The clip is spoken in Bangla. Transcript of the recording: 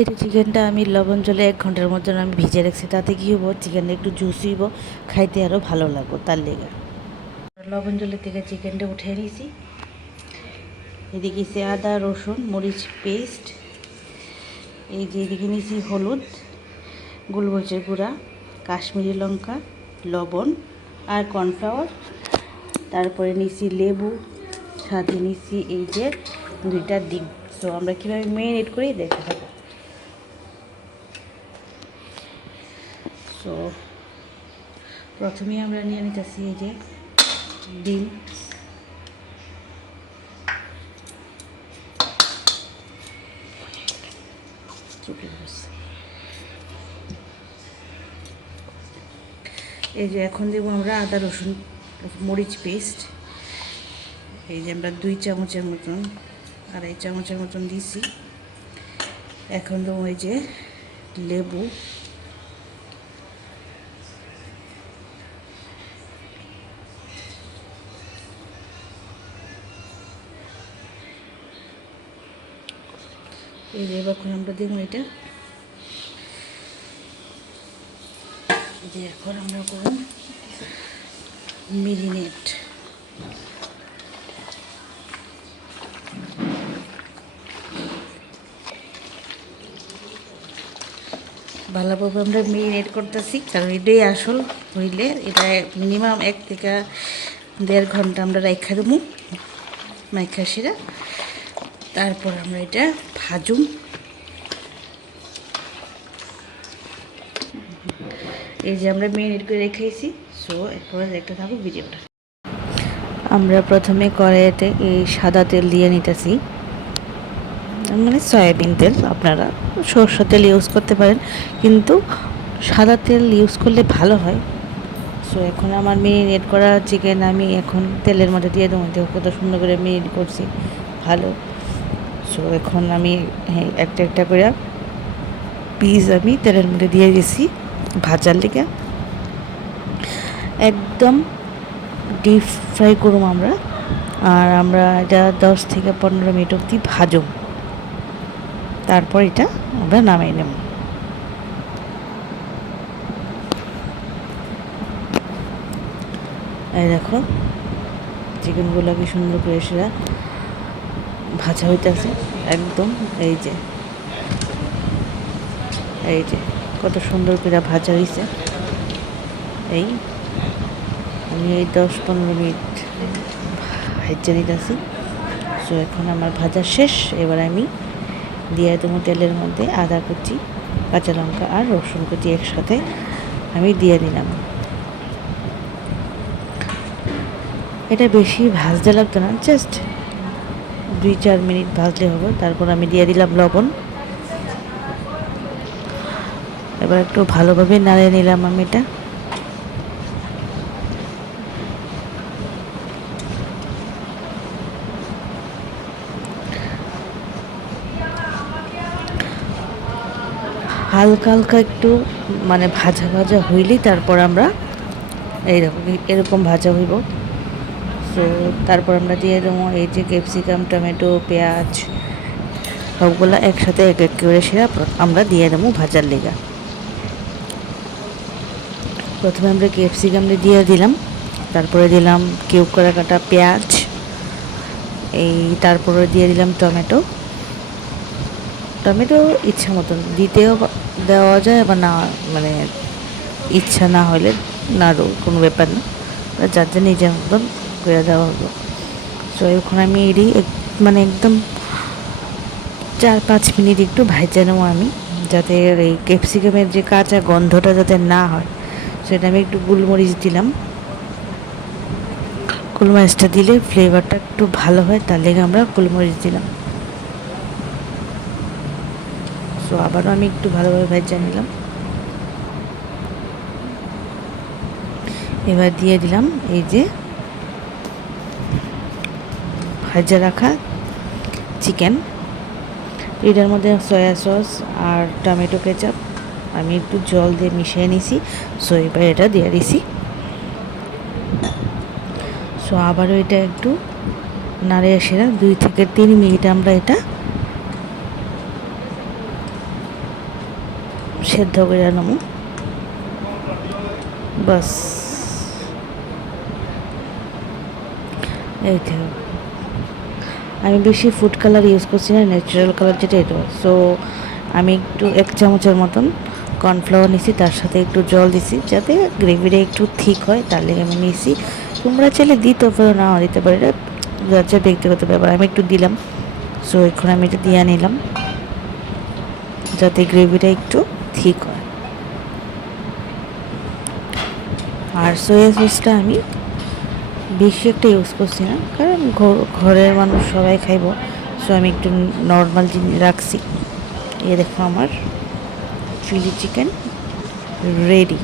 এটা চিকেনটা আমি লবণ জলে 1 ঘন্টার মতন আমি ভিজে রাখছি। তাতে কী হবো, চিকেনটা একটু জুসি হইব, খাইতে আরও ভালো লাগবো তার লেগে। লবণ জলের থেকে চিকেনটা উঠে নিয়েছি। এদিকে সে আদা রসুন মরিচ পেস্ট, এই যে এদিকে নিয়েছি হলুদ, গোলমরিচের গুঁড়া, কাশ্মীরি লঙ্কা, লবণ আর কর্নফ্লাওয়ার। তারপরে নিয়েছি লেবু, সাথে নিয়েছি এই যে 2টা ডিম। সো আমরা কীভাবে ম্যারিনেট করি দেখতে থাকবো। সো প্রথমে আমরা নিয়ে নিতেছি এই যে ডিম। এই যে এখন দেবো আমরা আদা রসুন মরিচ পেস্ট। এই যে আমরা 2 চামচের মতন, 2.5 চামচের মতন দিয়েছি। এখন দেবো এই যে লেবু, এই যে এখন আমরা দেবো এটা। যে এখন আমরা করব মেরিনেট। ভালোভাবে আমরা মেরিনেট করতেছি, কারণ এটাই আসল হইলে এটা মিনিমাম 1 থেকে 1.5 ঘন্টা আমরা রাখা দেবো মাইখা সেরা। তারপর আমরা এটা ভাজুম। এই যে আমরা মেরিনেট করে রেখেছি। সো এরপরে দেখতে থাকবো ভিডিওটা। আমরা প্রথমে কড়াইতে এই সাদা তেল দিয়ে নিতেছি, মানে সয়াবিন তেল। আপনারা সরষের তেল ইউজ করতে পারেন, কিন্তু সাদা তেল ইউজ করলে ভালো হয়। সো এখন আমার মেরিনেট করা চিকেন আমি এখন তেলের মধ্যে দিয়ে দেবো। দেখো কত সুন্দর করে মেরিনেট করছি, ভালো। সো এখন আমি একটা একটা করে পিস আমি তেলের মধ্যে দিয়ে দিয়েছি ভাজার লেগে। একদম ডিপ ফ্রাই করুম আমরা। আর আমরা এটা 10 থেকে 15 মিনিট অবধি ভাজুম, তারপর এটা আমরা নামিয়ে নেব। এই দেখো চিকেনগুলো কি সুন্দর করে সেটা ভাজা হইতেছে একদম। এই যে কত সুন্দর করে ভাজা হয়েছে। এই আমি এই 10-15 মিনিট ভেজে নিতেছি। সো এখন আমার ভাজা শেষ। এবার আমি দিয়ে দেবো তেলের মধ্যে আদা কুচি, কাঁচা লঙ্কা আর রসুন কুচি একসাথে আমি দিয়ে দিলাম। এটা বেশি ভাজতে লাগতো না, জাস্ট 2-4 মিনিট ভাজলে হবে। তারপর আমি দিয়ে দিলাম লবণ। এবার একটু ভালোভাবে নাড়িয়ে নিলাম আমি এটা। হালকা হালকা একটু মানে ভাজা ভাজা হইলেই তারপর আমরা এরকম ভাজা হইব। সো তারপর আমরা দিয়ে দেবো এই যে ক্যাপসিকাম, টমেটো, পেঁয়াজ সবগুলো একসাথে এক এক করে সেরা আমরা দিয়ে দেবো ভাজার লেগা। প্রথমে আমরা ক্যাপসিকামটা দিয়ে দিলাম, তারপরে দিলাম কিউব করে কাটা পেঁয়াজ, তারপরে দিয়ে দিলাম টমেটো। ইচ্ছা মতন দেওয়া যায়, বা না, মানে ইচ্ছা না হলে নাড়ো, কোনো ব্যাপার না, যার যার নিজের মতন করে দেওয়া হলো। সো এখন আমি মানে একদম 4-5 মিনিট একটু ভাজা নেবো আমি, যাতে এই ক্যাপসিকামের যে কাঁচা গন্ধটা যাতে না হয়। সেটা আমি একটু গোলমরিচ দিলাম। গোলমরিচটা দিলে ফ্লেভারটা একটু ভালো হয়, তার লেগে আমরা গোলমরিচ দিলাম। সো আবারও আমি একটু ভালোভাবে ভেজে নিলাম। এবার দিয়ে দিলাম এই যে ভাজা রাখা চিকেন। এটার মধ্যে সয়া সস আর টমেটো কেচাপ আমি একটু জল দিয়ে মিশিয়ে নিয়েছি। সো এবার এটা দিয়ে দিছি। সো আবারও এটা একটু নাড়িয়ে সেরা 2 থেকে 3 মিনিট আমরা এটা সেদ্ধ করে নেব বাস। এই তো আমি বেশি ফুড কালার ইউজ করছি না, ন্যাচারাল কালার যেটা এটা। সো আমি একটু 1 চামচের মতন কর্নফ্লাওয়ার নিছি, তার সাথে একটু জল দিছি যাতে গ্রেভিটা একটু ঠিক হয়, তার লেগে আমি নিছি। তোমরা চাইলে দিতে পারো, নাও দিতে পারো, এটা যাচ্ছে ব্যক্তিগত ব্যাপার। আমি একটু দিলাম। সো এখন আমি এটা দিয়ে নিলাম যাতে গ্রেভিটা একটু ঠিক হয়। আর সোয়া সসটা আমি বেশি একটা ইউজ করছি না, কারণ ঘরের মানুষ সবাই খাইব। সো আমি একটু নর্মাল জিনিস রাখছি। এই দেখো আমার চিলি চিকেন রেডি।